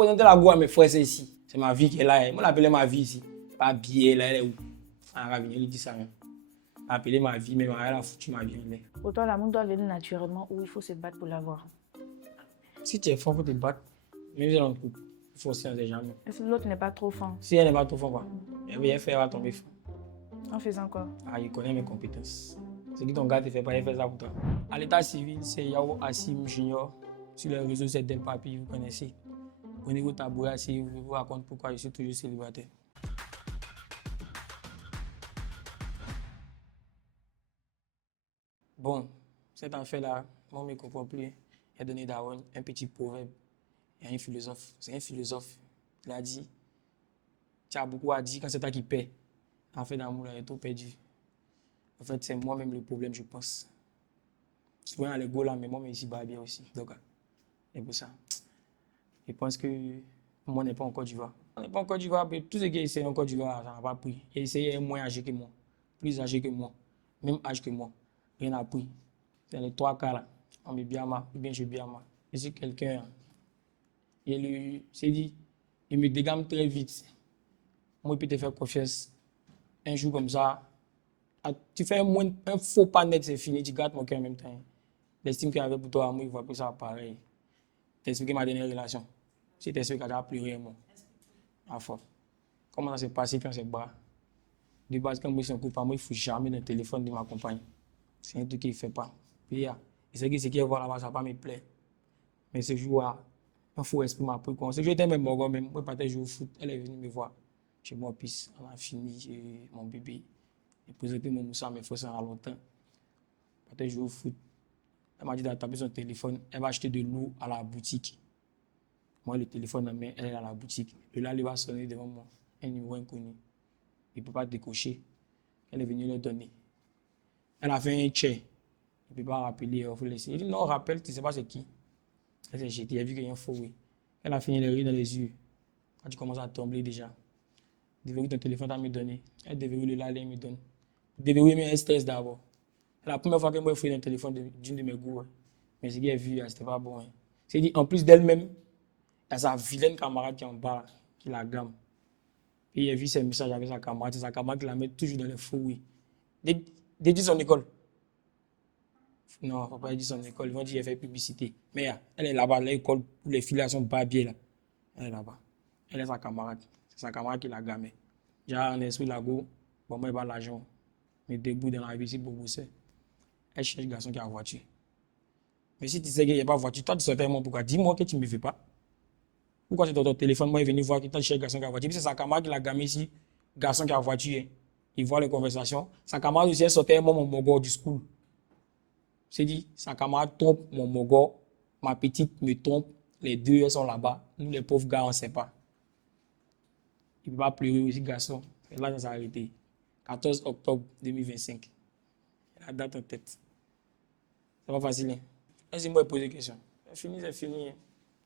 présenter la go à mes frères, c'est ici. C'est ma vie qui est là. Moi, l'appelle ma vie ici. Pas billet, là, elle est où? Ah, va venir, il dit ça. Appeler ma vie, mais elle a foutu ma vie. Autant l'amour doit venir naturellement ou il faut se battre pour l'avoir. Si tu es fort, il faut te battre. Même si dans le couple, il faut aussi, on ne sait jamais. Et si l'autre n'est pas trop fin? Si elle n'est pas trop fort, quoi. Elle vient faire, elle va tomber fort. En faisant quoi? Ah, il connaît mes compétences. Ce que ton gars te fait pas, il fait ça pour toi. À l'état civil, c'est Yao Assim Junior. Sur les réseaux, c'est Del Papi, vous connaissez. Prenez vos tabourets assis, je vous raconte pourquoi je suis toujours célibataire. Bon, cette affaire-là, moi, je ne comprends plus. Il a donné Darwin un petit proverbe. Il y a un philosophe. C'est un philosophe. Il a dit, tu as beaucoup à dire quand c'est toi qui paie. En fait, d'amour, il est tout perdu. En fait, c'est moi-même le problème, je pense. Souvent, les go là, mais moi, je suis bien aussi. Donc, c'est pour ça. Je pense que moi, on n'est pas en Côte d'Ivoire. On n'est pas en Côte d'Ivoire, mais tout ce qui est essayé en Côte d'Ivoire, ça n'a pas pris. Et essayer est moins âgé que moi, plus âgé que moi, même âge que moi. Rien n'a pris. C'est les trois cas là. On met bien ma, ou bien je bien ma. Je suis quelqu'un, c'est dit, il me dégamme très vite. Moi, je peux te faire confiance. Un jour comme ça, tu fais un faux pas net, c'est fini, tu gardes mon cœur en même temps. L'estime qu'il y avait pour toi, moi, il voit que ça pareil. T'as expliqué ma dernière relation. Si t'es sûr qu'elle a pleuré, moi. À fond. Comment ça s'est passé quand c'est bas? De base, quand moi, je suis en couple, moi, il ne faut jamais le téléphone de ma compagne. C'est un truc qu'il ne fait pas. Puis, c'est que ce qu'il voit là-bas, ça ne va pas me plaire. Mais ce jour-là, un faux esprit m'a pris. Ce jour, j'étais même bon, même. Moi, je jouer au foot. Elle est venue me voir. Chez moi, puis, on a fini mon bébé. J'ai présenté mon moussa à mes frères à longtemps. Je jouer au foot. Elle m'a dit de taper son téléphone. Elle va acheter de l'eau à la boutique. Moi, le téléphone en main, elle est à la boutique. Le là, il va sonner devant moi. Un numéro inconnu. Il ne peut pas décocher. Elle est venue le donner. Elle a fait un check. Il ne peut pas rappeler, il faut laisser. Il dit non, rappelle, tu ne sais pas c'est qui. Elle s'est jetée, elle a vu qu'il y a un faux, oui. Elle a fini les rires dans les yeux. Quand tu commences à trembler déjà. Déverrouille ton téléphone à me donner. Elle déverrouille le là, elle me donne. Déverrouille mes stress d'abord. C'est la première fois que moi, je fais un téléphone d'une de mes goûts. Mais ce qu'elle a vu, c'était pas bon. C'est dit, en plus d'elle-même, il y a sa vilaine camarade qui en bas, qui la gamme. Et il a vu ses messages avec sa camarade. C'est sa camarade qui la met toujours dans les fous, oui. Dédie son école. Non, il ne faut pas dire son école. Ils vont dire qu'elle fait publicité. Mais elle est là-bas, l'école pour les filles, elles sont pas bien là. Elle est là-bas. Elle est sa camarade. C'est sa camarade qui l'a gammé. J'ai un esprit là-go. Bon, moi, il va l'argent. Mais debout dans la vie, c'est pour bosser. Elle cherche un garçon qui a une voiture. Mais si tu sais qu'il n'y a pas de voiture, toi, tu sais tellement pourquoi. Dis-moi que tu ne me fais pas. Pourquoi c'est dans ton téléphone, moi, il est venu voir que tu as cherché un garçon qui a une voiture. C'est sa camarade qui l'a gammé ici. Garçon qui a une voiture. Il voit les conversations. Sa camarade aussi, elle sortait un moment mon gars du school. C'est dit, sa camarade trompe mon mogo, ma petite me trompe, les deux elles sont là-bas. Nous, les pauvres gars, on ne sait pas. Il ne peut pas pleurer aussi, garçon. Et là, ça s'est arrêté. 14 octobre 2025. La date en tête. C'est pas facile. Hein? Laissez-moi poser des questions. C'est fini, c'est fini. Hein?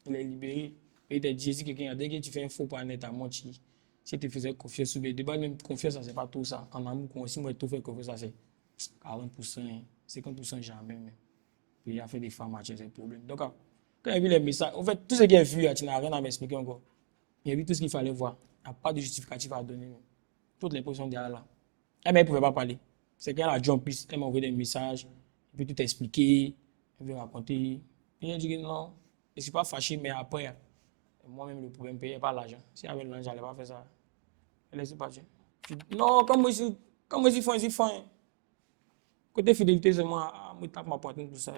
Il est libéré. Et il t'a dit, si quelqu'un a dit que tu fais un faux pas net à moi, si tu faisais confiance, de base, même confiance, c'est pas tout ça. En amour, si moi, tout fait confiance, c'est 40%. Hein? 50% jamais même. Puis il a fait des femmes, c'est des problèmes. Donc, quand il a vu les messages, en fait, tout ce qu'il a vu, tu n'as rien à m'expliquer encore. Il a vu tout ce qu'il fallait voir. Il n'y a pas de justificatif à donner. Toutes les positions derrière là. Elle ne pouvait pas parler. C'est qu'elle a dit en plus, elle m'a envoyé des messages, elle peut tout expliquer, elle veut raconter. Et elle dit que non, je ne suis pas fâché, mais après, moi-même, le problème, payer pas l'argent. Si elle avait l'argent, je n'allais pas faire ça. Elle laisse partir. Non, comme moi, je suis fin. Côté fidélité, c'est moi, je tape ma poitrine pour ça.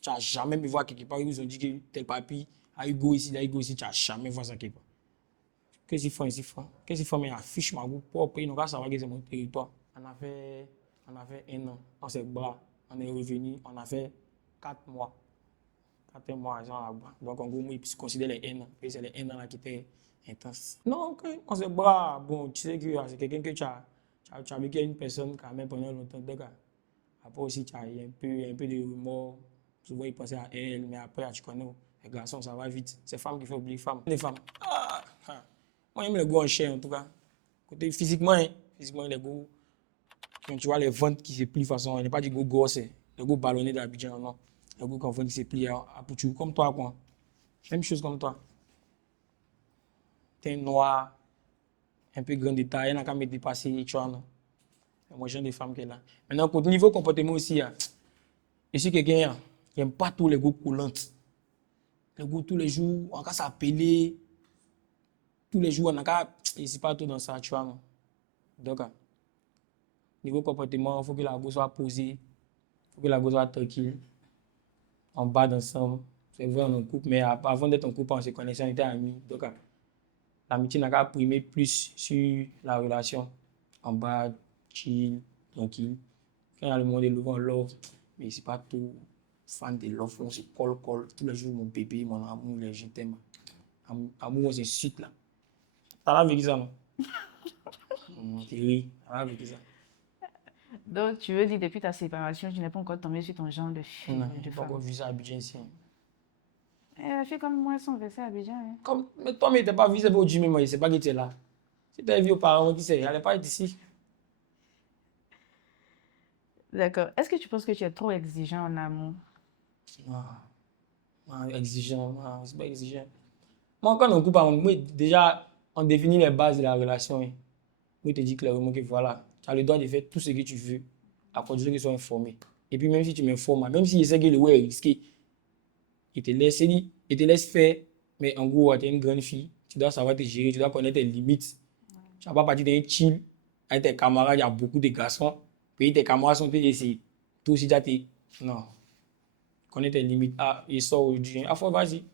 Tu n'as jamais me voir quelque part. Ils ont dit que tel papy, à Hugo ici, tu n'as jamais vu ça quelque part. Qu'est-ce qu'ils font ici? Qu'est-ce qu'ils font? Mais affiche ma groupe propre, ils n'ont pas savoir que c'est mon territoire. On a fait 1 an, on s'est bras, on est revenu, on a fait 4 mois. 4 mois là-bas. Donc en gros, moi, je considère les 1 an. Et c'est les 1 an là qui étaient intenses. Non, on s'est bras, bon, tu sais que c'est quelqu'un que tu as vécu une personne quand même pendant longtemps. Donc, après aussi, tu as un peu de remords. Souvent, ils pensaient à elle, mais après, tu connais, les garçons, ça va vite. C'est femmes qui font oublier femmes. Les femmes. Moi, j'aime les gars en chair, en tout cas. Côté physiquement, les gars, quand tu vois les ventes qui se plient de façon, il n'est pas du gros gros, c'est les gars ballonnés d'Abidjan, non. Les gars qui se plient à Poutou, comme toi, quoi. Même chose comme toi. teint noir, un peu grand détail, il y en a qui me dépasser, tu vois, non. Moi, j'ai des femmes qui sont là. Maintenant, au niveau comportement aussi, je suis quelqu'un qui n'aime pas tous les goûts coulantes. Les goûts tous les jours, on va s'appeler, tous les jours, on a qu'à, je ne suis pas tout dans ça, tu vois, non. Donc, niveau comportement, il faut que la go soit posée, il faut que la go soit tranquille, on bat ensemble. C'est vrai, on est en couple, mais avant d'être en couple, on se connaissait, on était amis. Donc, l'amitié n'a qu'à primer plus sur la relation. En bas, chill, tranquille. Quand il y a le monde de love, on love, mais c'est pas tout fan de love, on se colle, tous les jours, mon bébé, mon amour, je t'aime. Amour, on s'insulte là. T'as la vécu ça, non? T'es ri, t'as la vécu ça. Donc, tu veux dire, depuis ta séparation, tu n'es pas encore tombé sur ton genre de fille, Non, de j'ai pas femme. encore vu ça à Abidjan ici. Elle fait comme moi, son versé à Abidjan. Hein. Comme, mais toi, mais t'as pas vu ça au gym, moi, il sait pas que tu es là. Si t'avais vu auparavant, qui sait, il allait pas être ici. D'accord. Est-ce que tu penses que tu es trop exigeant en amour? Non, non, exigeant, non, c'est pas exigeant. Moi, quand on coupe, moi, déjà, on définit les bases de la relation. Hein. Moi, je te dis clairement que voilà, tu as le droit de faire tout ce que tu veux, à condition qu'ils soient informés. Et puis, même si tu m'informes, même si je sais que le ouais est risqué, il te laisse faire, mais en gros, tu es une grande fille, tu dois savoir te gérer, tu dois connaître tes limites. Tu vas pas partir d'un chill avec tes camarades, il y a beaucoup de garçons, puis tes camarades sont ici. Toi aussi, tu as tes. Non, connais tes limites. Ah, il sort aujourd'hui. Ah, faut, vas-y.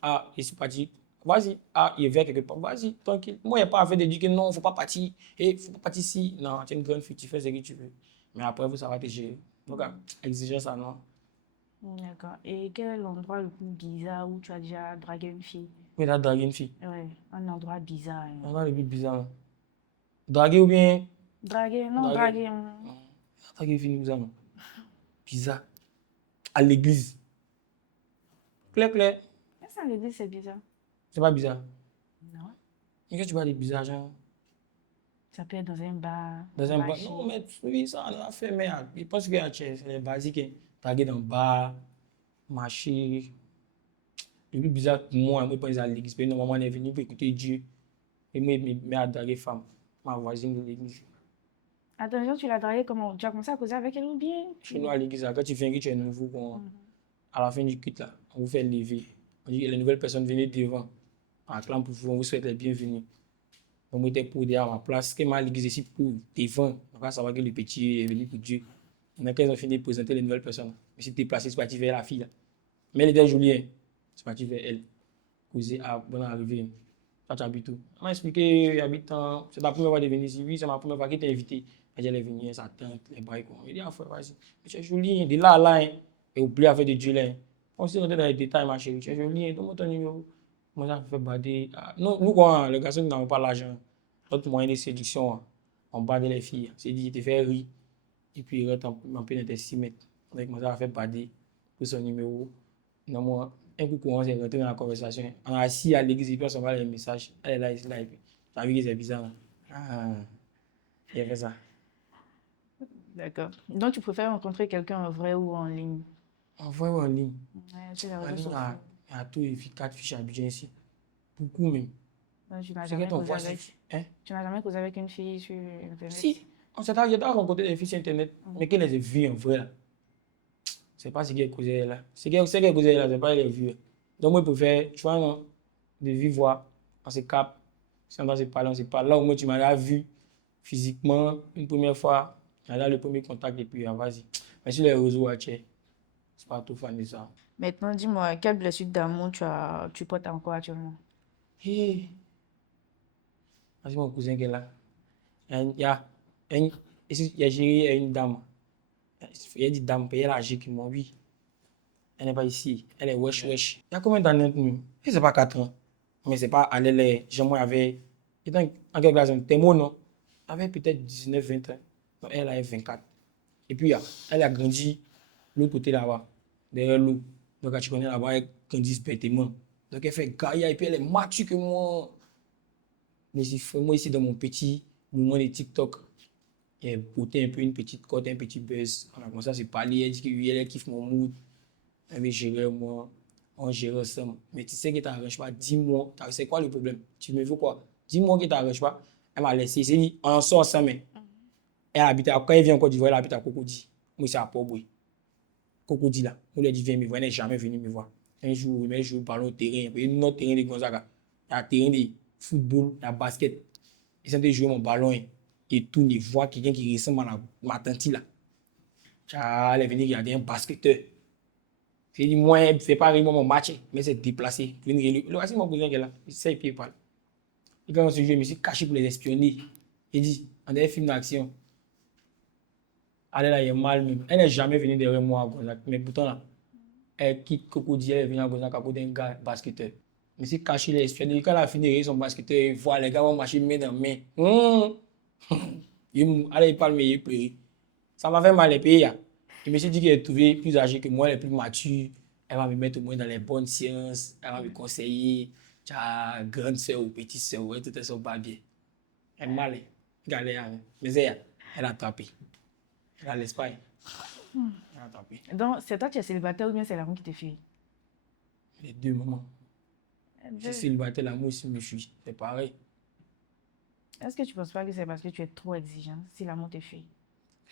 Ah, il est parti. Vas-y. Ah, il vient quelque part. Vas-y, tranquille. Moi, il n'y a pas à faire de dire que non, il ne faut pas partir. Et il ne faut pas partir ici. Non, tu es une grande fille, tu fais ce que tu veux. Mais après, vous, ça va te gérer. Donc, exiger ça, non. D'accord. Et quel est l'endroit le plus bizarre où tu as déjà dragué une fille? Mais tu as dragué une fille. Ouais, un endroit bizarre. Hein. On a le plus bizarre. Draguer ou bien. Draguer, non, Draguer. draguer. Hein. Draguer une fille, bizarre, non. Bizarre. À l'église. Claire, claire. Ça me dit c'est bizarre. C'est pas bizarre. Non. Mais qu'est-ce que tu parles de bizarre, genre? Ça peut être dans un bar, Dans un bar. marché. Non, mais oui, ça, on a fait, mais je pense que c'est les basiques. Hein. Draguer dans le bar, marcher. Le plus bizarre pour moi, moi, je pense à l'église. Parce que normalement, on est venu pour écouter Dieu. Et moi, je me mets à draguer femme. Ma voisine de l'église. Attention, tu l'as dragué comment? Tu as commencé à causer avec elle ou bien? Chez nous, à l'église, là, quand tu viens que tu es nouveau, à la fin du culte, là, on vous fait lever. On dit que les nouvelles personnes venaient devant. En acclamant pour vous, on vous souhaite les bienvenus. Donc, moi, j'étais pour derrière ma place. Quand à l'église ici pour devant, on va savoir que le petit est venu pour Dieu. On a quand ils ont fini de présenter les nouvelles personnes. Je suis déplacé, c'est parti vers la fille. Là. Mais elle était jolie. Hein. C'est parti vers elle. Causé à bonne arrivée. Toi, tu habites où? On m'a expliqué, j'habite en. C'est ta première fois de venir ici. Oui, c'est ma première fois qui t'a invité. Elle est venue, sa tante, les bails. Il dit, ah, frère, vas-y. Tu es jolie. De là à là. Hein. Et oublie à faire de Dieu là. Hein. On s'est rentré dans les détails, ma chérie. Tu es jolie. Hein. Donne-moi ton numéro. Moi, ça me fait bader. Ah, non, nous, quoi, les garçons qui n'ont pas l'argent. Notre moyen de séduction, hein, on bade les filles. C'est dit, il te fait rire. Et puis, il rentre en peine de 6 mètres. Donc, moi, ça a fait bader pour son numéro. Non, moi, un coup, on s'est rentré dans la conversation. On a assis à l'église et puis on s'envoie les messages. Elle est là, ici, là. Et puis, t'as vu que c'est bizarre. Hein. Ah, il a fait ça. D'accord. Donc, tu préfères rencontrer quelqu'un en vrai ou en ligne? En vrai ou en ligne? Ouais, c'est la En réseaux ligne, sociaux. il y a tout, il y a 4 fiches à Abidjan ici. Beaucoup même. Donc, tu n'as C'est que jamais ton causé voisin. avec... Hein? Tu n'as jamais causé avec une fille sur Internet? Si, on s'est déjà rencontré des filles sur Internet, mais qu'elle les a vues en vrai là. C'est pas ce qui est causé là. Ce qui est causé là, c'est pas les vues. Donc, moi, je préfère, tu vois, non, de vivre voir, on se capte, si on doit se parler, on se parle. Là, au moins, tu m'as là vu physiquement une première fois, là, le premier contact, et puis, vas-y. Mais sur les réseaux, je ne suis pas tout fan de ça. Maintenant, dis-moi, quelle blessure d'amour tu portes encore actuellement? Hé, vas-y, mon cousin qui est là. Il y a, il y a géré une dame. Il y a dit dame, puis elle a agi qui m'ont oui. Elle n'est pas ici. Elle est wesh wesh. Il y a combien d'années nous? Je sais pas 4 ans. Mais c'est pas aller les gens moi avait en quelque sorte tes mots non. Avait peut-être 19 20 ans. Donc, elle a 24. Et puis elle a grandi l'autre côté là-bas derrière l'eau. Donc quand tu connais là-bas elle grandit bêtement. Donc elle fait gaïa et puis elle est mature que moi. Mais moi ici dans mon petit moment de TikTok, elle portait un peu une petite cote, un petit buzz. On a commencé à se parler, elle dit que oui, elle kiffe mon mood. Elle me gérait moi. on gère ensemble. Mais tu sais que tu n'arranges pas, dis-moi, c'est quoi le problème? Tu me veux quoi? Dis-moi que tu n'arranges pas. Elle m'a laissé, c'est dit, on sort ensemble. Mais elle habite à, quand elle vient en Côte d'Ivoire, elle habite à Cocody. Moi, c'est à Port-Boué. Cocody là. On lui a dit, viens me voir, elle n'est jamais venue me voir. Un jour, il joue au ballon au terrain. Il y a un autre terrain de Gonzaga. Il y a un terrain de football, il y a basket. Ils sont de jouer mon ballon et tout, il voit quelqu'un qui ressemble à ma tante là. Elle est venue regarder un basketteur. J'ai dit, moi, je ne fais pas arriver mon match, mais c'est déplacé. Le voici mon cousin qui est là. Il sait, puis il parle. Et quand on se joue, je me suis caché pour les espionner. Il dit, on a un film d'action. Elle est là, il est mal même. Elle n'est jamais venue derrière moi à Gonzague. Mais pourtant, là, elle quitte Cocody, elle est venue à Gonzague à côté d'un gars basketteur. Je me suis caché les espionner. Quand elle a fini son basketteur, il voit les gars vont marcher main dans main. Il parle, mais il pleure. Ça m'a fait mal les pays. Je me suis dit qu'elle est trouvée plus âgée que moi, elle est plus mature. Elle va me mettre au moins dans les bonnes sciences. Elle va me conseiller. Tu as grande soeur ou petite soeur, ouais, tout ça va bien. Elle est mal. Galère. Mais elle a attrapé. Elle a l'Espagne. Elle a attrapé. Donc, c'est toi qui es célibataire ou bien c'est l'amour qui te fait? Les deux moments. Je suis célibataire, l'amour aussi me fuit. C'est pareil. Est-ce que tu ne penses pas que c'est parce que tu es trop exigeant si l'amour te fait?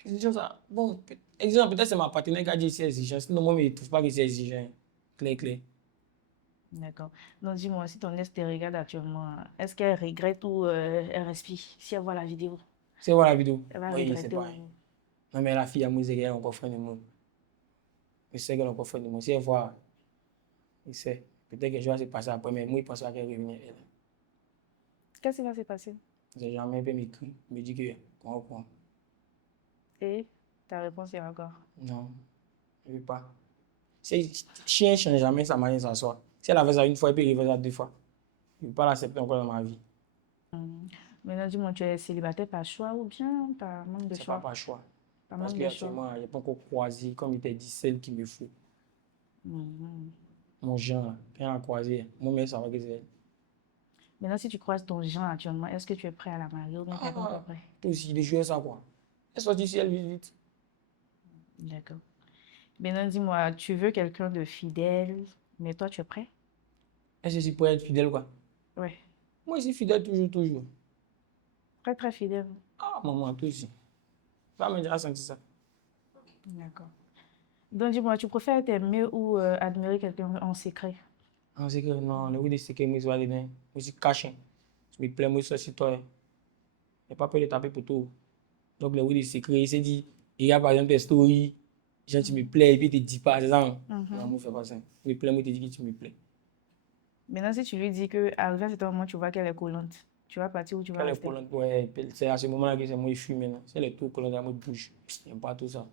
Exigeant, ça. Bon, exigeant, peut-être c'est ma partenaire qui a dit c'est exigeant. Sinon, moi, je ne trouve pas que c'est exigeant. Clair. D'accord. Donc, dis-moi, si ton ex te regarde actuellement, est-ce qu'elle regrette ou elle respire si elle voit la vidéo? C'est voir la vidéo. Elle va Oui, c'est regretter. pareil. Non, mais la fille à moi, elle est encore friend de moi. Je sais qu'elle est encore friend de moi. Si elle voit, je sais. Peut-être que je vais se passer après, mais moi, je pense pas qu'elle revienne. Qu'est-ce qui va se passer? J'ai jamais fait m'écrire. Me dit que, qu'on reprend. Et ta réponse est encore? Non, je ne veux pas. Chien ne change jamais sa manière de s'asseoir. Si elle a fait ça une fois, elle peut refaire ça deux fois. Je ne veux pas l'accepter encore dans ma vie. Maintenant, dis-moi, tu es célibataire par choix ou bien par manque de C'est pas choix? par choix. Par Parce manque que de choix. actuellement, je n'ai pas encore croisé, comme il t'a dit, celle qui me faut. Mhm. Mon genre, là, quand elle a croisé, moi-même, ça va que c'est elle. Maintenant, si tu croises ton genre actuellement, est-ce que tu es prêt à la marier ou bien tu n'es pas encore prêt? Toi aussi, il est joué ça, quoi. Elle sortit ici, elle visite. D'accord. Maintenant, dis-moi, tu veux quelqu'un de fidèle, mais toi, tu es prêt? Est-ce que c'est pour être fidèle, quoi? Ouais. Moi, je suis fidèle toujours. Très, très fidèle. Ah, maman, toi aussi. Va me dire à sentir ça. D'accord. Donc, dis-moi, tu préfères t'aimer ou admirer quelqu'un en secret? Ah, c'est que non, le oui, c'est que moi, je vais dedans. Je suis caché. Je me plains, moi, ça, c'est toi. Je n'ai pas peur de taper pour tout. Donc, le oui, des secrets, il s'est dit, il y a par exemple des stories, genre, tu me plais, et puis tu ne dis pas, c'est ça? Non, moi, je ne fais pas ça. Je me plains, moi, tu dis que tu me plais. Maintenant, si tu lui dis que à un certain moment, tu vois qu'elle est collante, tu vas partir ou tu vas Quand les rester? colonnes, ouais, c'est à ce moment-là que c'est moi, je fuis maintenant. C'est les tours colonnes, moi, je bouge. Je n'aime pas tout ça.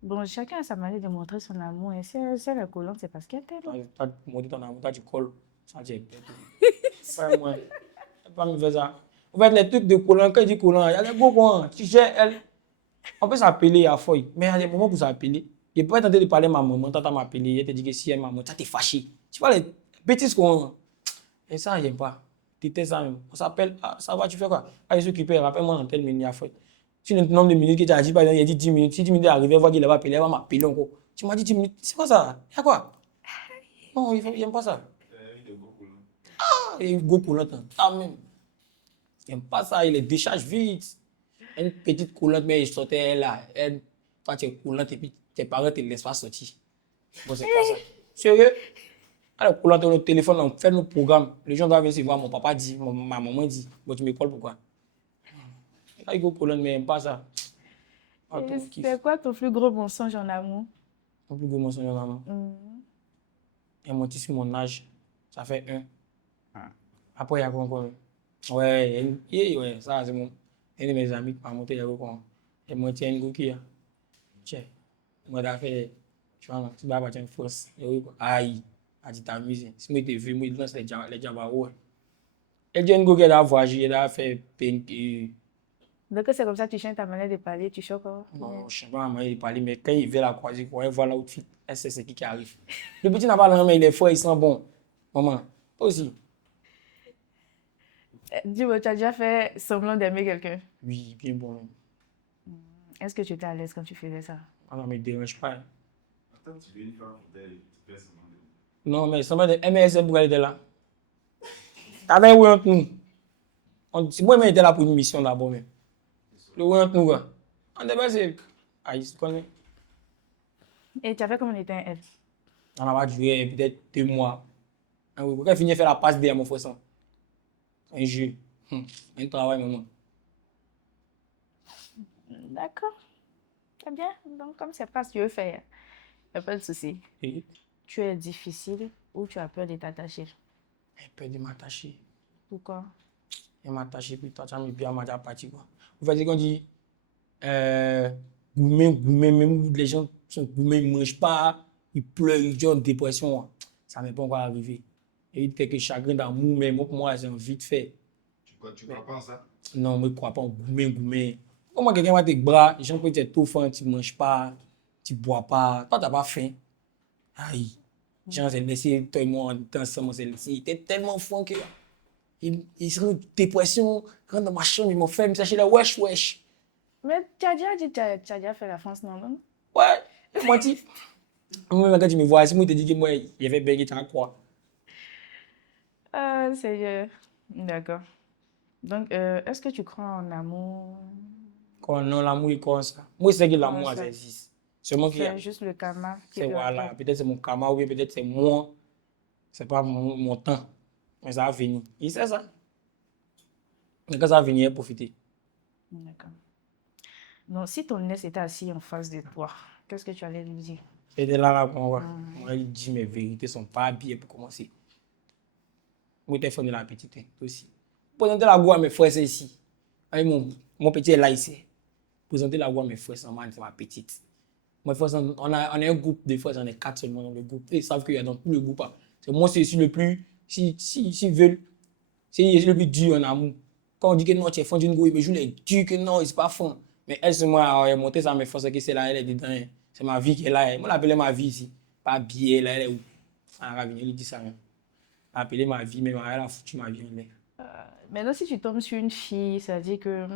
Bon, chacun a sa manière de montrer son amour. Et si elle est collante, c'est parce qu'elle t'aime. Toi, tu montes ton amour, toi, tu colles. Ça, j'ai peur. Pas moi. Pas me faire ça. En fait, les trucs de collant, quand il dit collant, il y a des beaux points. Tu sais, on peut s'appeler à feuille, mais il y a des moments pour s'appeler. Je peux pas tenter de parler à ma maman, tata m'appeler, elle te dit que si elle maman, ça t'es fâché. Tu vois les bêtises qu'on. Et ça, j'aime pas. Tu t'es ça même. On s'appelle, ah, ça va, tu fais quoi? Ah, je suis occupé, rappelle-moi dans telle minute à feuille. Si le nombre de minutes que tu as dit, par exemple, il a dit 10 minutes. Si 10 minutes est arrivé, voir qu'il va appeler, elle va m'appeler encore. Tu m'as dit 10 minutes, c'est quoi ça? Il y a quoi? Non, il n'aime pas ça. Et go collant, ah même. Il n'aime pas ça, il les décharge vite. Une petite coulante, mais il sortait là. Toi, tu es coulante et puis tes parents ne te laissent pas sortir. Bon, c'est pas ça. Sérieux? Alors, coulante, le téléphone, on fait nos programmes. Les gens doivent venir se voir. Mon papa dit, ma maman dit. Bon, tu me colles pourquoi? Là, il go coulante, mais il n'aime pas ça. Pas Et tout, kiff. c'est quoi ton plus gros mensonge en amour? Mon plus gros mensonge, maman. Mhm. Elle menti sur mon âge. Ça fait un. Après, il y a quoi encore? Ouais, ouais, ça, c'est mon. Un de mes amis qui m'a monté, il y a quoi? Elle menti à une go qui a. Tiens, moi, j'ai fait. Tu vois, tu vas battre une force. Et oui, quoi. Aïe, a dit t'amuser. Si moi, t'es vu, moi, il lance les jabaros. Elle dit une go qu'elle a voyagé, elle a fait pink. Donc, c'est comme ça que tu changes ta manière de parler, tu choques. Non, je ne sais pas comment il parle, mais quand il veut la croiser, quand elle voit l'outfit, elle sait ce qui arrive. Le petit n'a pas la main, il est fort, il sent bon. Maman, toi aussi. Dis-moi, tu as déjà fait semblant d'aimer quelqu'un? Oui, bien bon. Même. Est-ce que tu étais à l'aise quand tu faisais ça? Ah non, mais ne dérange pas. Hein. Attends, tu veux une femme pour tu fais semblant Non, mais ça m'a dit, MSM pour aller là. T'avais où entre nous? C'est moi qui était là pour une mission d'abord même. Le où entre nous, quoi. On devait se. Ah, il se connaît. Et tu avais combien de temps elle? On a duré peut-être 2 mois. Ah oui, quand il finit de faire la passe derrière mon frère, ça. Un jeu. Un travail, maman. D'accord. Très bien. Donc, comme c'est pas ce que tu veux faire, il n'y a pas de souci. Et Tu es difficile ou tu as peur de t'attacher? j'ai peur de m'attacher. Pourquoi? Et m'attacher, puis toi, tu as mis bien à ma partie, quoi. Vous voyez, quand on dit, gourmet, même où les gens sont gourmets, ils ne mangent pas, ils pleurent, ils ont une dépression, hein. Ça ne m'est pas encore arrivé. Et quelques chagrins d'amour, mais moi, pour moi, c'est un vite fait. Tu crois pas en ça? Non, je ne crois pas en gourmet. Comment quelqu'un va te bras, les gens peuvent être tout faim, tu ne manges pas, tu ne bois pas. Toi, tu n'as pas faim. Aïe. Les gens, c'est laissé, toi et moi, ensemble, c'est laissé. Il était tellement faim que. Il serait en dépression, rentre dans ma chambre, il m'a fait, il me sachez là, wesh. Mais tu as déjà dit, tu as déjà fait la France, non? Ouais, il m'a dit. Moi, quand tu me vois, si moi, je te dis que moi, il y avait bien, tu as quoi? Ah, Seigneur. D'accord. Donc, est-ce que tu crois en amour? Quand non, l'amour est comme ça. Moi, c'est que l'amour, Comment ça ça? existe. Seulement qu'il y a. C'est juste le karma qui C'est te voilà, rattrape. peut-être c'est mon karma, ou bien peut-être c'est moi. C'est pas mon temps. Mais ça va venir. Il sait ça. Mais quand ça va venir, il faut profiter. D'accord. Donc, si ton ex était assis en face de toi, qu'est-ce que tu allais lui dire? C'était là qu'on voit. Moi, il dit mes vérités sont pas bien pour commencer. Moi, t'es fan de la petite, hein, toi aussi. Présenter la voix à mes frères, c'est ici. Avec mon petit est là, ici. Présenter la voix à mes frères, c'est ma petite. Mes frères, on a un groupe de frères, on est 4 seulement dans le groupe. Et ils savent qu'il y a dans tout le groupe. Hein. C'est moi, c'est le plus. S'ils veulent, c'est le plus dur en amour. Quand on dit que non, tu es fan d'une go, mais je lui dis que non, c'est pas fan. Mais elle, c'est moi, elle a monté ça à mes frères, que c'est là, elle est dedans. Hein. C'est ma vie qui est là. Moi, l'appelle ma vie ici. Pas billet, là, elle est où? Ah, elle lui dit ça. Hein. Appeler ma vie, mais elle a foutu ma vie en l'air. Maintenant, si tu tombes sur une fille, ça veut dire que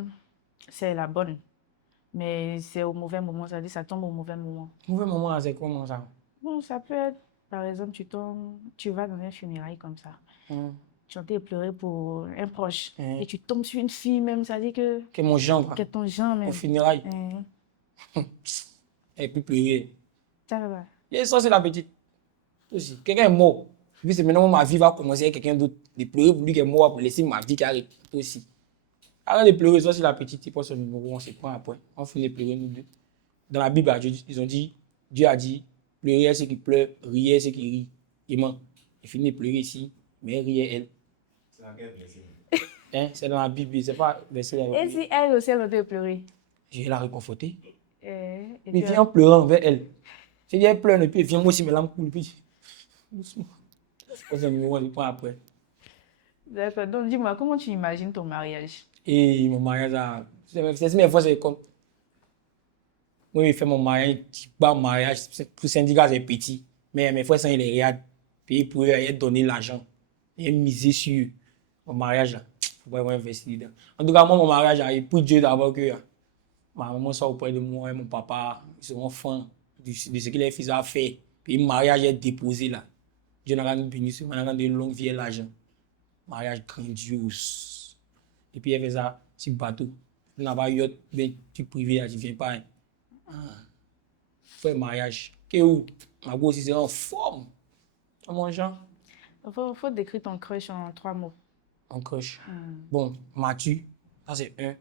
c'est la bonne. Mais c'est au mauvais moment, ça veut dire que ça tombe au mauvais moment. Mauvais moment, c'est comment ça? Bon, ça peut être, par exemple, tu vas dans un funérail comme ça. Tu es en train de pleurer pour un proche. Et tu tombes sur une fille même, ça veut dire que Que mon genre, quoi. que ton genre même. Au funérailles. Elle peut pleurer. Ça va. Et ça, c'est la petite. Aussi. Quelqu'un est mort. Puis c'est maintenant ma vie va commencer avec quelqu'un d'autre. De pleurer pour lui qui est mort, pour laisser ma vie qui arrête. Toi aussi. Arrête de pleurer, ça, c'est la petite. Il passe son numéro, on se prend après. On finit de pleurer, nous deux. Dans la Bible, ils ont dit, Dieu a dit, pleurer ceux qui pleurent, rire ceux qui rient. Il ment. Il finit de pleurer ici, mais rire elle. C'est la guerre, verset. Hein? C'est dans la Bible, c'est pas verset. Et si elle aussi, elle a de pleurer? Je vais la réconforter. Et Mais puis, viens en pleurant vers elle. Si elle pleure, et puis viens moi aussi, mes larmes coulent. Puis, doucement. C'est un numéro, je prends après. d'accord. Donc, dis-moi, comment tu imagines ton mariage? Et mon mariage, c'est mes fois, c'est comme. Moi, je fais mon mariage, mon mariage, tout syndicat, c'est petit. Mais mes frères, ils les regardent. Puis ils pourraient donner l'argent. Et miser sur mon mariage. Là. Faut vraiment investir dedans. En tout cas, moi, mon mariage, il pour Dieu d'abord que ma maman soit auprès de moi et mon papa. Ils seront fans de ce que les fils ont fait. Puis le mariage est déposé là. Dieu n'a pas nous béni, on a une longue vie et l'argent. Mariage grandiose. Et puis, il y avait ça, petit bateau. Tu n'as pas eu tu privé, là, tu ne viens pas. Hein. Fait mariage. Que où? Ma go aussi, c'est en forme. À mon genre, Il faut décrire ton crush en 3 mots. en crush. Bon, mature, ça c'est un.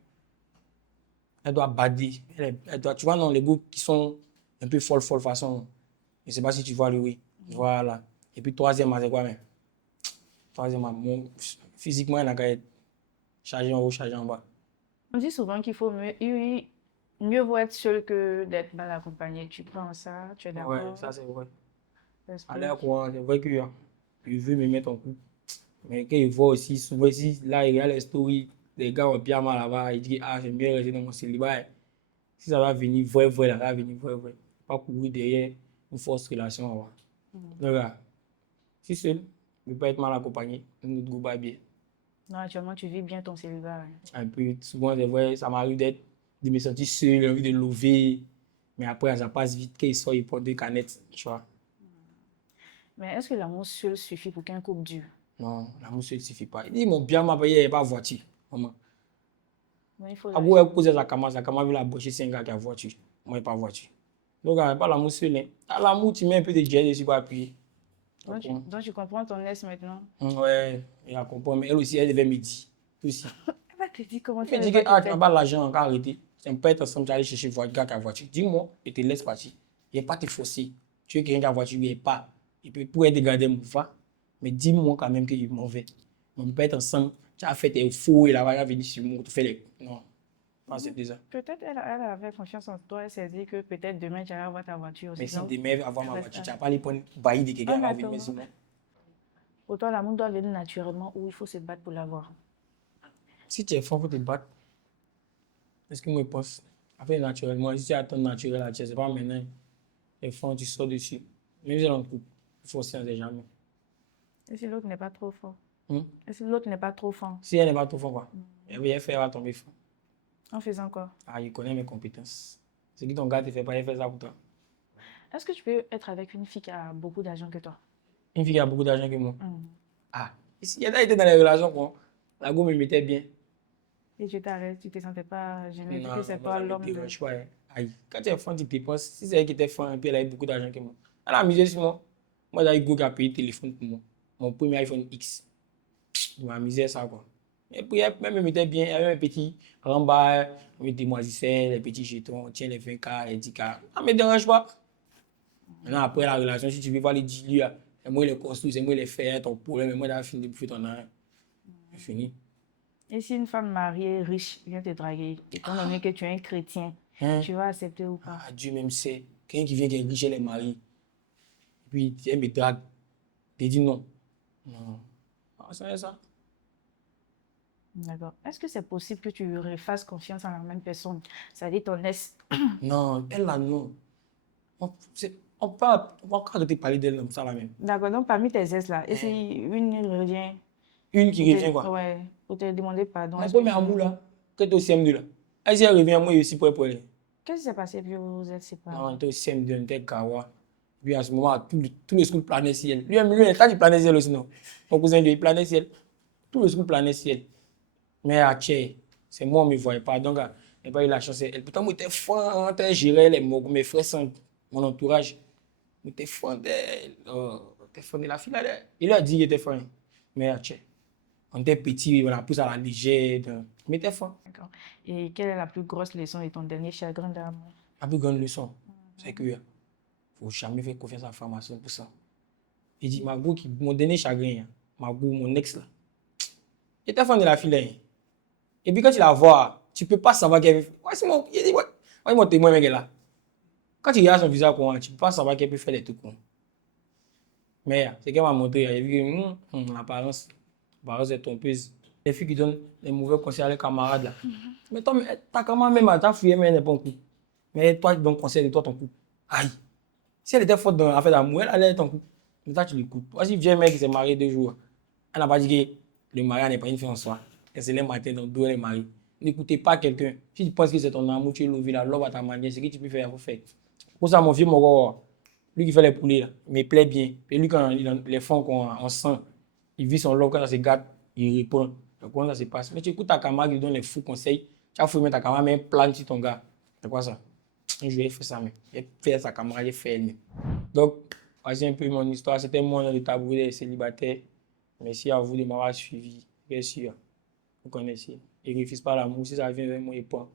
Elle doit bader. Elle doit, tu vois, non, les goûts qui sont un peu folles façon. Je ne sais pas si tu vois le oui. Voilà. Et puis, troisième, c'est quoi même? Troisième, physiquement, il a qu'à être chargé en haut, chargé en bas. On dit souvent qu'il faut mieux vaut être seul que d'être mal accompagné. Tu prends ça, tu es d'accord? Ouais, ça c'est vrai. Parce que- À l'air courant, c'est vrai qu'il veut me mettre en couple. Mais quand il voit aussi, souvent ici, là, il regarde les stories, des gars ont bien mal là-bas, il dit, ah, j'aime bien rester dans mon célibat. Si ça va venir vrai, là, ça va venir vrai. Pas courir derrière une fausse relation. Donc, là, si seul, ne pas être mal accompagné, notre groupe va bien. Non, actuellement, tu vis bien ton célibat. Un peu, souvent, c'est vrai, ça m'arrive de me sentir seul, envie de lever. Mais après, ça passe vite, qu'il soit, il prend 2 canettes, tu vois. Mais est-ce que l'amour seul suffit pour qu'un couple dure? Non, l'amour seul ne suffit pas. Il dit, mon bien m'a payé, il n'y a pas de voiture. Maman. Non, il faut À l'argent. vous, elle cause la Kama veut la boucher, c'est un gars qui a voiture. Moi, il n'y a pas de voiture. Donc, pas l'amour seul. Hein. À l'amour, tu mets un peu de gel dessus pour appuyer. Donc, tu comprends ton ex maintenant? Ouais, elle comprend. Mais elle aussi, elle devait me dire. Aussi. Elle va te dire comment tu Elle me dit que tu n'as pas l'argent, encore arrêté. Tu peux être ensemble, tu aller chercher un gars qui a voiture. Dis-moi, et te laisse partir. Il n'y a pas te forcer. Tu veux quelqu'un qui a voiture, il n'y a pas. Et puis, pour être garder mon fa, mais dis-moi quand même qu'il est mauvais. On peut être ensemble, tu as fait tes faux et là-bas, il va venir sur moi, tu fais les. Non, pas accepter ça. Peut-être elle avait confiance en toi. Elle s'est dit que peut-être demain, tu allais avoir ta voiture aussi. Mais si Donc, demain, avoir ma voiture, tu n'as pas les points baillis de quelqu'un qui va venir sur moi. pour toi, l'amour doit venir naturellement ou il faut se battre pour l'avoir. Si tu es fort, il faut te battre. C'est ce que moi je pense. Après, naturellement, si tu attends naturel, c'est pas maintenant. Les fonds, tu sors dessus. Même si c'est en couple, il faut aussi, on ne sait jamais. Et si l'autre n'est pas trop fort? Et si l'autre n'est pas trop fort? Si elle n'est pas trop fort, quoi. Elle va faire tomber fort. En faisant quoi? Ah, il connaît mes compétences. Ce que ton gars te fait pas, il fait ça pour toi. Est-ce que tu peux être avec une fille qui a beaucoup d'argent que toi? Une fille qui a beaucoup d'argent que moi. Ah, ici, il y a été dans les relations, quoi. La go me mettait bien. Et tu t'arrêtes, tu te sentais pas gêné vu Non, que c'est toi l'homme de... ouais. Aïe, quand tu es fan, tu dépenses. Si c'est elle qui était fan, et puis elle a eu beaucoup d'argent que moi. Elle a amusé sur moi. Moi, j'ai eu go qui a payé le téléphone pour moi. Mon premier iPhone X. Je m'amusais à ça, quoi. Et puis, elle me mettait bien. Elle avait un petit rembarre, elle me démoisissait, les petits jetons, tiens les 20K, les 10K. Ça ne me dérange pas. Maintenant, après la relation, si tu veux voir les diluer, c'est moi les construire, c'est moi les faire, ton problème, et moi, j'ai fini de bouffer ton argent. C'est fini. Et si une femme mariée, riche, vient te draguer, étant donné que tu es un chrétien, tu vas accepter ou pas? Ah, Dieu même sait. Quelqu'un qui vient, qui est riche, elle est mariée. Et puis, elle me drague. Tu dis non. Non. Ah, c'est ça. D'accord. Est-ce que c'est possible que tu refasses confiance en la même personne? C'est-à-dire ton ex. Non, elle là, non. On va encore arrêter de parler d'elle comme ça là même. D'accord. Donc, parmi tes ex là, et si une revient Une qui pour revient quoi? ouais, pour te demander pardon. Mon premier amour là, que tu es au CM2 là. Elle, si elle revient, moi aussi pour elle. Qu'est-ce qui s'est passé puis vous vous êtes séparés? Non, on était au CM2, on était Gawa. Puis à ce moment, tout le school planait ciel. Lui, quand il planait ciel aussi, non. Mon cousin, il planait ciel. Tout le school planait ciel. Mais à Tché, c'est moi, on ne me voyait pas. Donc, elle n'a pas eu la chance. Pourtant, moi, j'étais fan, j'étais géré les mots, mes frères, mon entourage. J'étais fan d'elle. J'étais fan de la fille là. Il a dit qu'il était fan. Mais à Tché, on était petits, on la pousse à la légère. Mais j'étais fan. D'accord. Et quelle est la plus grosse leçon de ton dernier chagrin d'amour? La plus grande leçon, c'est que il ne faut jamais faire confiance à la femme à 100%. Il dit, mon dernier chagrin, mon ex là, il était fan de la fille là. Et puis quand tu la vois, tu ne peux pas savoir qu'elle fait. Ouais, c'est mon. Il dit, ouais, mon témoin, mec, là. Quand tu regardes son visage, tu ne peux pas savoir qu'elle peut faire des trucs. Mais c'est qu'elle m'a montré, il a vu que l'apparence est trompeuse. Les filles qui donnent les mauvais conseils à leurs camarades là. Mais toi, ta camarade même, ta fille, mais elle n'est pas en couple. Mais toi, tu donnes conseil de toi, ton couple. Aïe. Si elle était forte dans l'affaire d'amour, elle allait être en couple. Mais toi, tu l'écoutes. Voici, vieux mec qui s'est marié 2 jours. Elle n'a pas dit que le mariage n'est pas une fin en soi. Elle se lève matin dans deux, elle est mariée. N'écoutez pas quelqu'un. Si tu penses que c'est ton amour, tu es levé là, l'homme à ta manière, c'est ce que tu peux faire, il faut faire. Pour ça, mon vieux Moro, lui qui fait les poulets, là, mais il plaît bien. Et lui, quand les fonds qu'on sent, il vit son love, quand ça se gâte, il répond. Donc, comment ça se passe? Mais tu écoutes ta camarade, il donne les fous conseils. Tu as fouillé mettre ta camarade, mais plane sur ton gars. C'est quoi ça? Un jour, il fait ça, mais il fait sa camarade, il fait elle. Donc, voici un peu mon histoire. C'était moi dans le tabou des célibataires. Merci à vous de m'avoir suivi. Bien sûr, vous connaissez. Et refuse pas l'amour. Si ça vient vers moi, il prend.